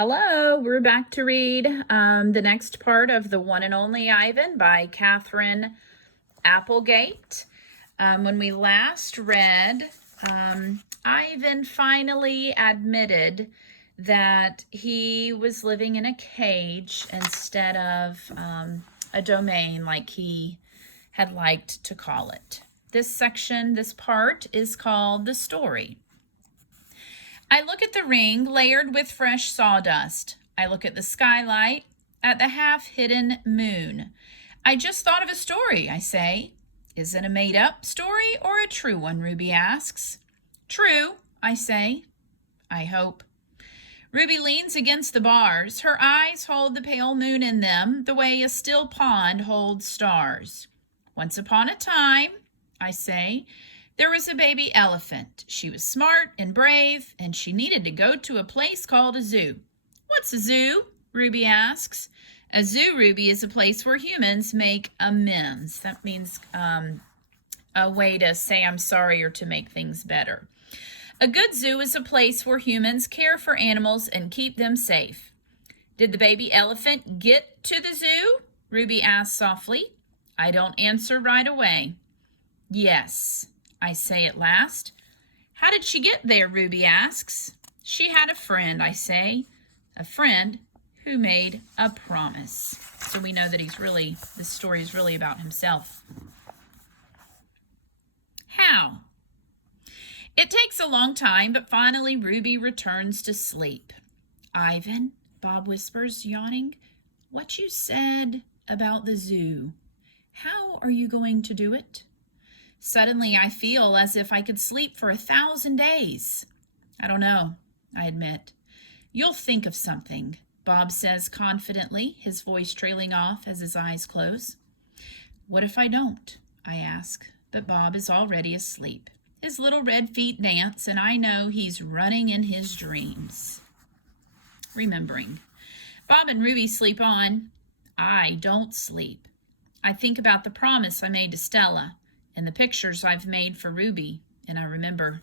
Hello, we're back to read the next part of The One and Only Ivan by Katherine Applegate. When we last read, Ivan finally admitted that he was living in a cage instead of a domain like he had liked to call it. This part is called The Story. I look at the ring layered with fresh sawdust. I look at the skylight, at the half-hidden moon. I just thought of a story, I say. Is it a made-up story or a true one, Ruby asks. True, I say. I hope. Ruby leans against the bars. Her eyes hold the pale moon in them, the way a still pond holds stars. Once upon a time, I say, there was a baby elephant. She was smart and brave, and she needed to go to a place called a zoo. What's a zoo? Ruby asks. A zoo, Ruby, is a place where humans make amends. That means a way to say I'm sorry or to make things better. A good zoo is a place where humans care for animals and keep them safe. Did the baby elephant get to the zoo? Ruby asks softly. I don't answer right away. Yes, I say at last. How did she get there? Ruby asks. She had a friend, I say. A friend who made a promise. So we know that this story is really about himself. How? It takes a long time, but finally Ruby returns to sleep. Ivan, Bob whispers, yawning, what you said about the zoo. How are you going to do it? Suddenly, I feel as if I could sleep for 1,000 days. I don't know, I admit. You'll think of something, Bob says confidently, his voice trailing off as his eyes close. What if I don't? I ask, but Bob is already asleep. His little red feet dance, and I know he's running in his dreams. Remembering. Bob and Ruby sleep on. I don't sleep. I think about the promise I made to Stella, and the pictures I've made for Ruby, and I remember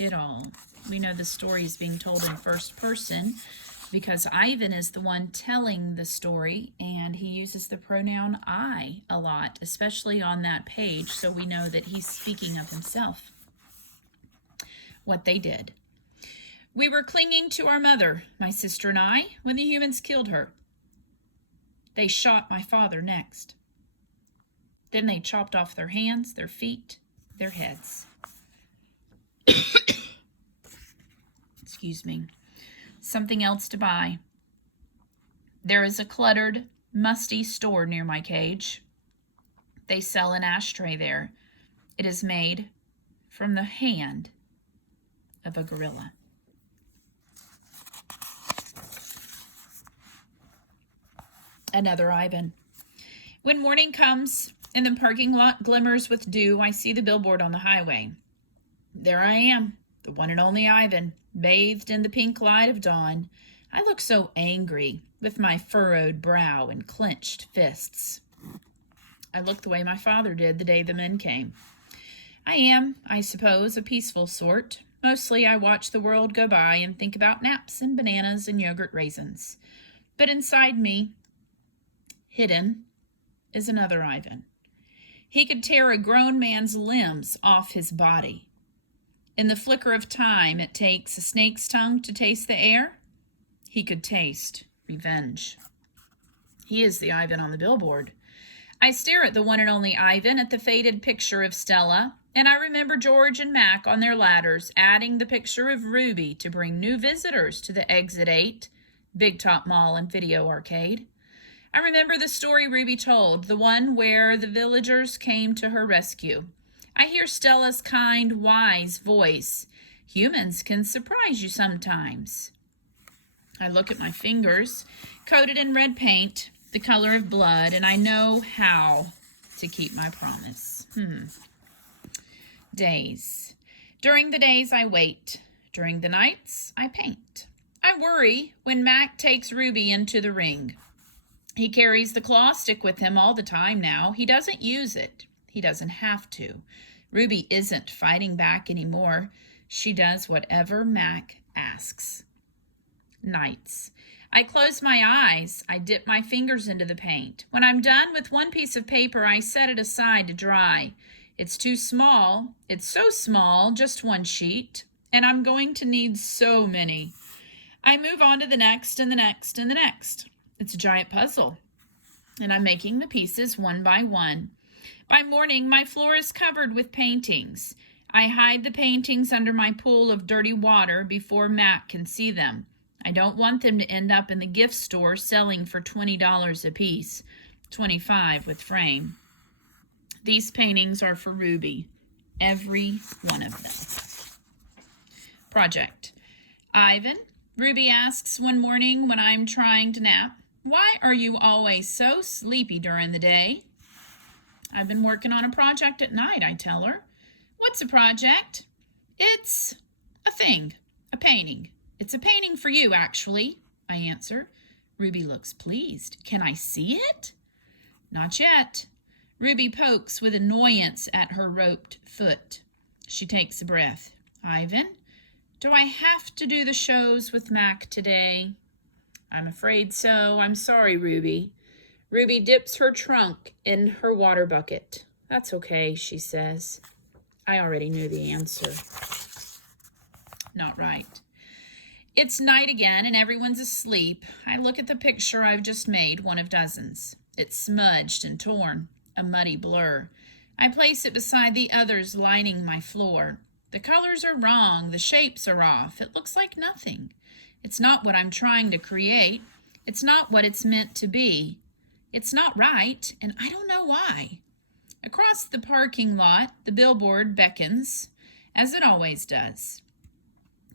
it all. We know the story is being told in first person because Ivan is the one telling the story, and he uses the pronoun I a lot, especially on that page, so we know that he's speaking of himself. What they did. We were clinging to our mother, my sister and I, when the humans killed her. They shot my father next. Then they chopped off their hands, their feet, their heads. Excuse me. Something else to buy. There is a cluttered, musty store near my cage. They sell an ashtray there. It is made from the hand of a gorilla. Another Ivan. When morning comes and the parking lot glimmers with dew, I see the billboard on the highway. There I am, the one and only Ivan, bathed in the pink light of dawn. I look so angry, with my furrowed brow and clenched fists. I look the way my father did the day the men came. I am, I suppose, a peaceful sort. Mostly I watch the world go by and think about naps and bananas and yogurt raisins. But inside me, hidden, is another Ivan. He could tear a grown man's limbs off his body. In the flicker of time it takes a snake's tongue to taste the air, he could taste revenge. He is the Ivan on the billboard. I stare at the one and only Ivan, at the faded picture of Stella, and I remember George and Mac on their ladders adding the picture of Ruby to bring new visitors to the Exit 8, Big Top Mall and Video Arcade. I remember the story Ruby told, the one where the villagers came to her rescue. I hear Stella's kind, wise voice. Humans can surprise you sometimes. I look at my fingers, coated in red paint, the color of blood, and I know how to keep my promise. Days. During the days I wait. During the nights I paint. I worry when Mac takes Ruby into the ring. He carries the claw stick with him all the time now. He doesn't use it. He doesn't have to. Ruby isn't fighting back anymore. She does whatever Mac asks. nights. I close my eyes. I dip my fingers into the paint. When I'm done with one piece of paper, I set it aside to dry. It's too small. It's so small, just one sheet, and I'm going to need so many. I move on to the next and the next and the next. It's a giant puzzle, and I'm making the pieces one by one. By morning, my floor is covered with paintings. I hide the paintings under my pool of dirty water before Mac can see them. I don't want them to end up in the gift store selling for $20 a piece, $25 with frame. These paintings are for Ruby, every one of them. Project. Ivan, Ruby asks one morning when I'm trying to nap, "Why are you always so sleepy during the day?" "I've been working on a project at night," I tell her. "What's a project?" "It's a thing, a painting. It's a painting for you, actually," I answer. Ruby looks pleased. "Can I see it?" "Not yet." Ruby pokes with annoyance at her roped foot. She takes a breath. "Ivan, do I have to do the shows with Mac today?" "I'm afraid so. I'm sorry, Ruby." Ruby dips her trunk in her water bucket. "That's okay," she says. I already knew the answer. Not right. It's night again and everyone's asleep. I look at the picture I've just made, one of dozens. It's smudged and torn, a muddy blur. I place it beside the others lining my floor. The colors are wrong, the shapes are off. It looks like nothing. It's not what I'm trying to create. It's not what it's meant to be. It's not right, and I don't know why. Across the parking lot, the billboard beckons, as it always does.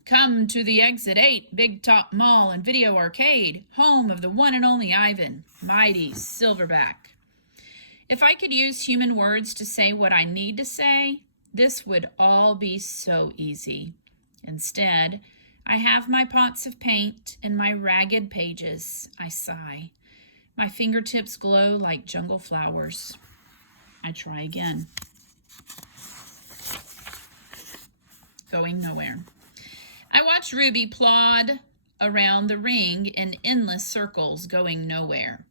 "Come to the Exit 8 Big Top Mall and Video Arcade, home of the one and only Ivan, mighty Silverback." If I could use human words to say what I need to say, this would all be so easy. Instead, I have my pots of paint and my ragged pages. I sigh. My fingertips glow like jungle flowers. I try again. Going nowhere. I watch Ruby plod around the ring in endless circles, going nowhere.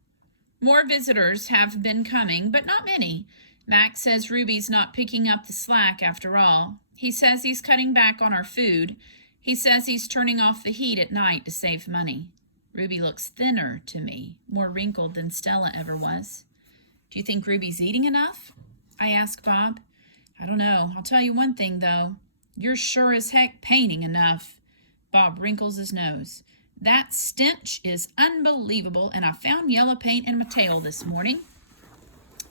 More visitors have been coming, but not many. Mac says Ruby's not picking up the slack after all. He says he's cutting back on our food. He says he's turning off the heat at night to save money. Ruby looks thinner to me, more wrinkled than Stella ever was. "Do you think Ruby's eating enough?" I ask Bob. "I don't know. I'll tell you one thing, though. You're sure as heck painting enough." Bob wrinkles his nose. "That stench is unbelievable, and I found yellow paint in my tail this morning."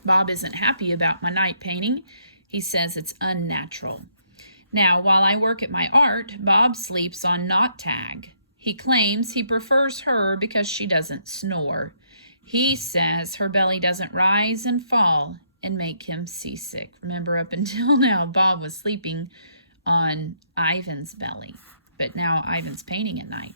Bob isn't happy about my night painting. He says it's unnatural. Now, while I work at my art, Bob sleeps on Not Tag. He claims he prefers her because she doesn't snore. He says her belly doesn't rise and fall and make him seasick. Remember, up until now, Bob was sleeping on Ivan's belly, but now Ivan's painting at night.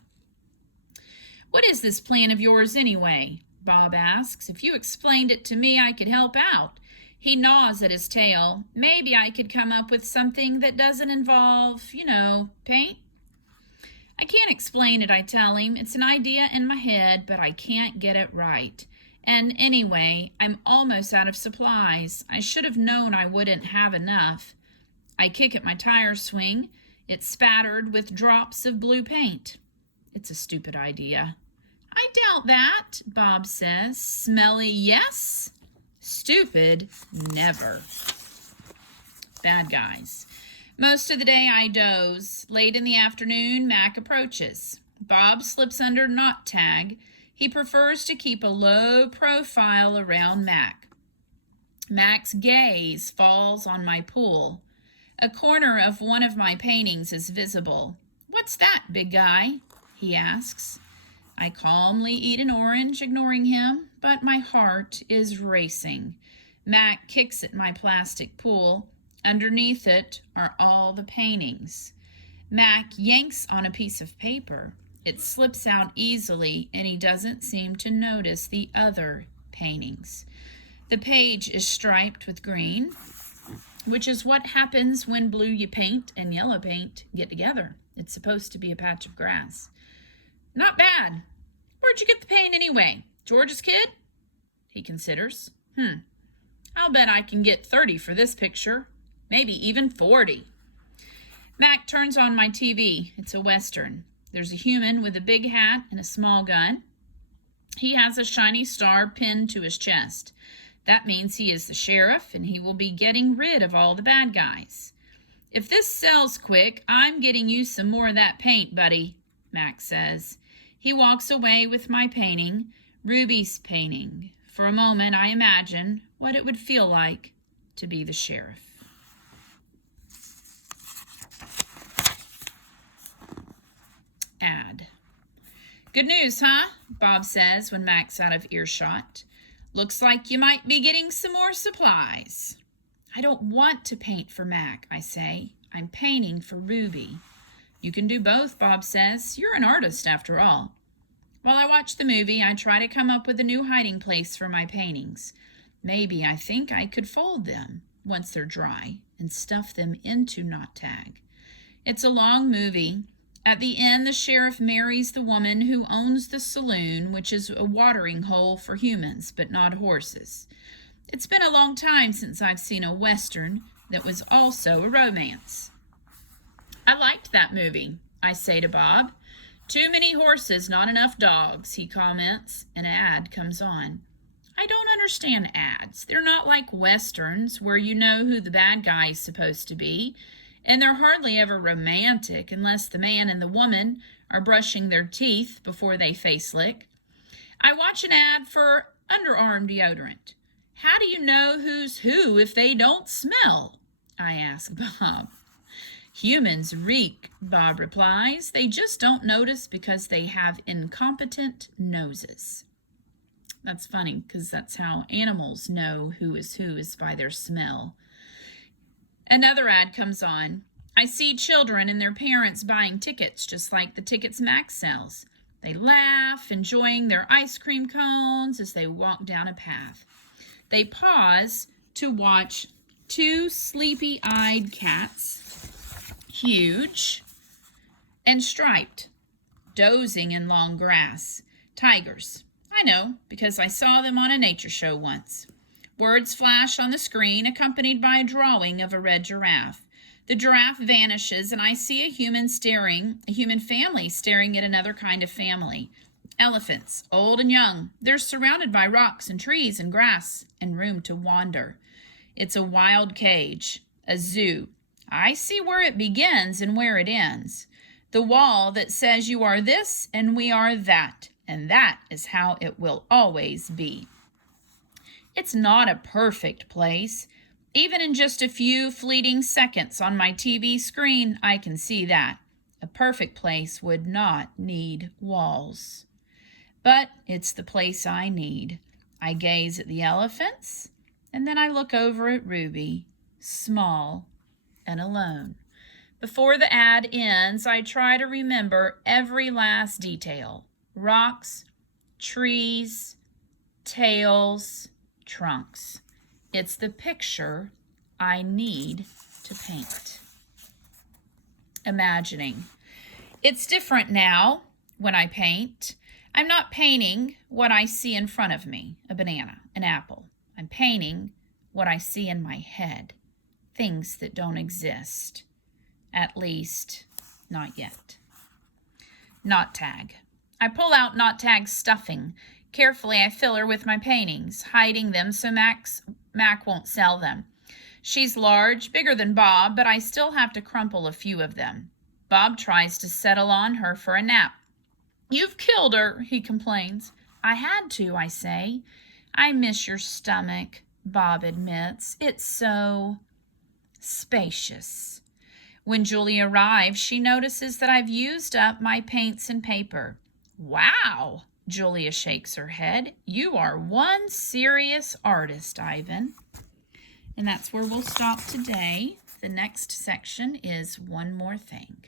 "What is this plan of yours anyway?" Bob asks. "If you explained it to me, I could help out." He gnaws at his tail. "Maybe I could come up with something that doesn't involve, paint." "I can't explain it," I tell him. "It's an idea in my head, but I can't get it right. And anyway, I'm almost out of supplies. I should have known I wouldn't have enough." I kick at my tire swing. It's spattered with drops of blue paint. It's a stupid idea. "I doubt that," Bob says. "Smelly, yes. Stupid, never." Bad guys. Most of the day I doze. Late in the afternoon, Mac approaches. Bob slips under Not Tag. He prefers to keep a low profile around Mac. Mac's gaze falls on my pool. A corner of one of my paintings is visible. "What's that, big guy?" he asks. I calmly eat an orange, ignoring him, but my heart is racing. Mac kicks at my plastic pool. Underneath it are all the paintings. Mac yanks on a piece of paper. It slips out easily, and he doesn't seem to notice the other paintings. The page is striped with green, which is what happens when blue paint and yellow paint get together. It's supposed to be a patch of grass. Not bad. Where'd you get the paint anyway? George's kid? He considers. I'll bet I can get 30 for this picture. Maybe even 40. Mac turns on my TV. It's a Western. There's a human with a big hat and a small gun. He has a shiny star pinned to his chest. That means he is the sheriff, and he will be getting rid of all the bad guys. If this sells quick, I'm getting you some more of that paint, buddy, Mac says. He walks away with my painting, Ruby's painting. For a moment, I imagine what it would feel like to be the sheriff. Ad. Good news, huh? Bob says when Mac's out of earshot. Looks like you might be getting some more supplies. I don't want to paint for Mac, I say. I'm painting for Ruby. You can do both, Bob says. You're an artist, after all. While I watch the movie, I try to come up with a new hiding place for my paintings. Maybe I think I could fold them once they're dry and stuff them into Knot Tag. It's a long movie. At the end, the sheriff marries the woman who owns the saloon, which is a watering hole for humans, but not horses. It's been a long time since I've seen a Western that was also a romance. I liked that movie, I say to Bob. Too many horses, not enough dogs, he comments, and an ad comes on. I don't understand ads. They're not like Westerns where you know who the bad guy is supposed to be. And they're hardly ever romantic unless the man and the woman are brushing their teeth before they face lick. I watch an ad for underarm deodorant. How do you know who's who if they don't smell? I ask Bob. Humans reek, Bob replies. They just don't notice because they have incompetent noses. That's funny because that's how animals know who is by their smell. Another ad comes on. I see children and their parents buying tickets, just like the tickets Mac sells. They laugh, enjoying their ice cream cones as they walk down a path. They pause to watch two sleepy-eyed cats, huge and striped, dozing in long grass. Tigers. I know, because I saw them on a nature show once. Words flash on the screen, accompanied by a drawing of a red giraffe. The giraffe vanishes, and I see a human family staring at another kind of family. Elephants, old and young. They're surrounded by rocks and trees and grass and room to wander. It's a wild cage, a zoo. I see where it begins and where it ends. The wall that says you are this and we are that, and that is how it will always be. It's not a perfect place. Even in just a few fleeting seconds on my TV screen, I can see that. A perfect place would not need walls. But it's the place I need. I gaze at the elephants, and then I look over at Ruby, small and alone. Before the ad ends, I try to remember every last detail. Rocks, trees, tails, trunks. It's the picture I need to paint. Imagining. It's different now when I paint. I'm not painting what I see in front of me, a banana, an apple. I'm painting what I see in my head, things that don't exist. At least, not yet. Knot Tag. I pull out Knot Tag's stuffing. Carefully, I fill her with my paintings, hiding them so Mac won't sell them. She's large, bigger than Bob, but I still have to crumple a few of them. Bob tries to settle on her for a nap. You've killed her, he complains. I had to, I say. I miss your stomach, Bob admits. It's so spacious. When Julie arrives, she notices that I've used up my paints and paper. Wow! Julia shakes her head. You are one serious artist, Ivan. And that's where we'll stop today. The next section is One More Thing.